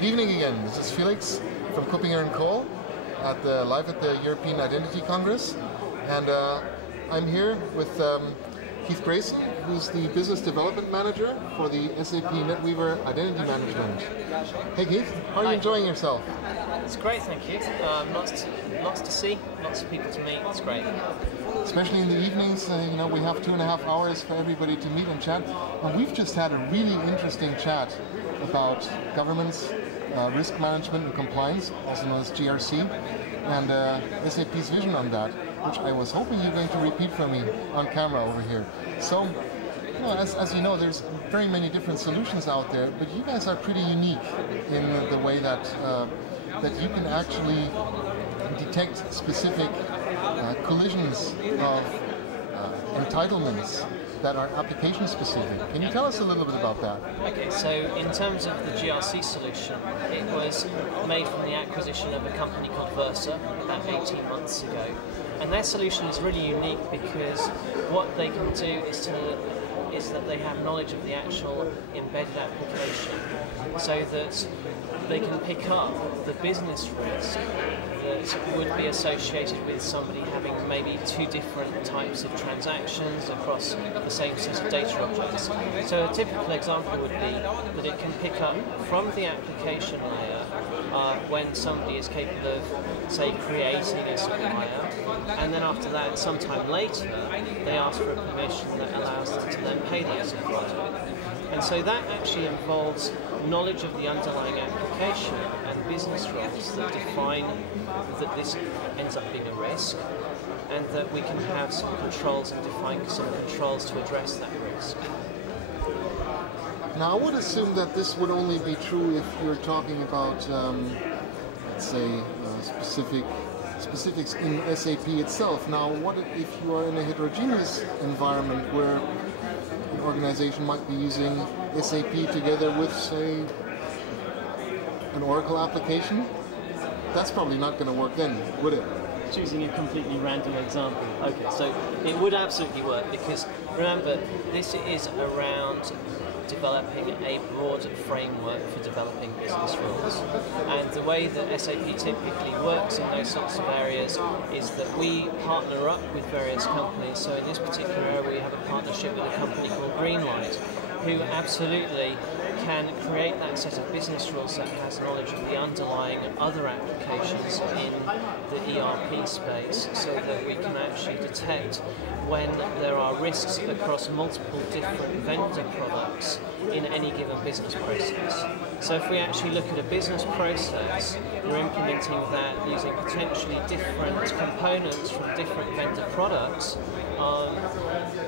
Good evening again. This is Felix from Kuppinger & Co. Live at the European Identity Congress. And I'm here with Keith Grayson, who's the Business Development Manager for the SAP NetWeaver Identity Management. Hey Keith, how are you enjoying yourself? It's great, thank you. Lots to see, lots of people to meet. It's great. Especially in the evenings, we have 2.5 hours for everybody to meet and chat. And we've just had a really interesting chat about governance, risk management and compliance, also known as GRC, and SAP's vision on that, which I was hoping you're going to repeat for me on camera over here. So, as you know, there's very many different solutions out there, but you guys are pretty unique in the way that that you can actually detect specific collisions of entitlements that are application specific. Can you tell us a little bit about that? Okay, so in terms of the GRC solution, it was made from the acquisition of a company called Versa about 18 months ago. And their solution is really unique because what they can do is that they have knowledge of the actual embedded application, so that they can pick up the business risk that would be associated with somebody having maybe two different types of transactions across the same set of data objects. So a typical example would be that it can pick up from the application layer when somebody is capable of, say, creating a supplier, and then after that, sometime later, they ask for a permission that allows them to then pay the supplier. And so that actually involves knowledge of the underlying application and business rules that define that this ends up being a risk, and that we can have some controls and define some controls to address that risk. Now, I would assume that this would only be true if you're talking about, let's say, specifics in SAP itself. Now, what if you are in a heterogeneous environment where an organization might be using SAP together with, say, an Oracle application? That's probably not going to work then, would it? Choosing a completely random example. Okay, so it would absolutely work, because remember, this is around developing a broad framework for developing business rules. And the way that SAP typically works in those sorts of areas is that we partner up with various companies. So in this particular area, we have a partnership with a company called Greenlight, who absolutely can create that set of business rules that has knowledge of the underlying other applications in the ERP space, so that we can actually detect when there are risks across multiple different vendor products in any given business process. So if we actually look at a business process, we're implementing that using potentially different components from different vendor products.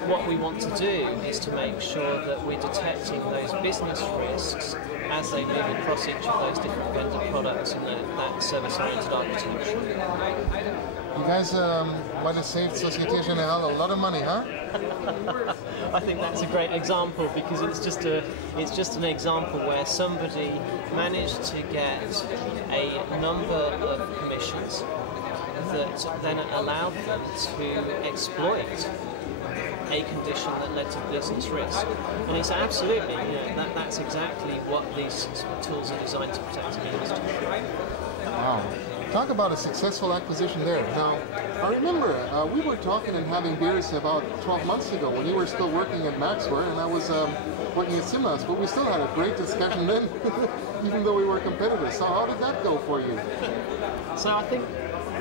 What we want to do is to make sure that we're detecting those business risks as they move across each of those different vendor products in that service-oriented architecture. You guys might have saved Societe Generale a lot of money, huh? I think that's a great example, because it's just an example where somebody managed to get a number of permissions that then allowed them to exploit a condition that led to business risk. And it's absolutely, that's exactly what these tools are designed to protect against. Wow. Talk about a successful acquisition there. Now, I remember we were talking and having beers about 12 months ago when you were still working at Maxware and I was working at Simas, but we still had a great discussion then, even though we were competitors. So how did that go for you? So I think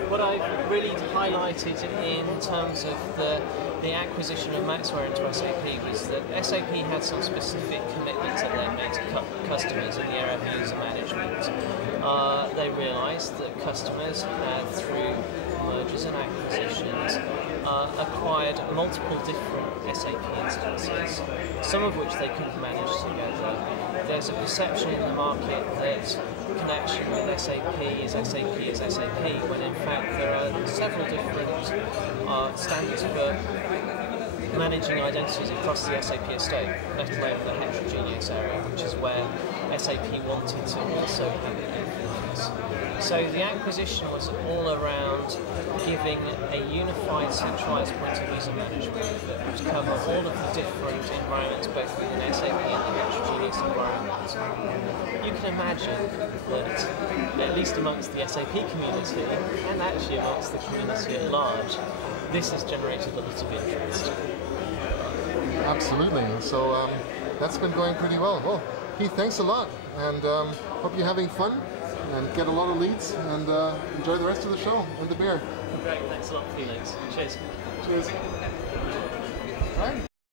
what I've really highlighted in terms of the acquisition of Maxware into SAP was that SAP had some specific commitments that they made to customers in the area of user management. They realised that customers had, through mergers and acquisitions, acquired multiple different SAP instances, some of which they couldn't manage together. There's a perception in the market that connection with SAP is SAP, when in fact there are several different standards for managing identities across the SAP estate, let alone the heterogeneous area, which is where SAP wanted to also have an influence. So the acquisition was all around giving a unified, centralized point of user management that would cover all of the different environments, both within SAP and the heterogeneous environment. You can imagine that, at least amongst the SAP community, and actually amongst the community at large, this has generated a lot of interest. Absolutely. So that's been going pretty well. Well, Keith, thanks a lot, and hope you're having fun and get a lot of leads, and enjoy the rest of the show and the beer. Great, thanks a lot, Felix. Cheers. Cheers. All right.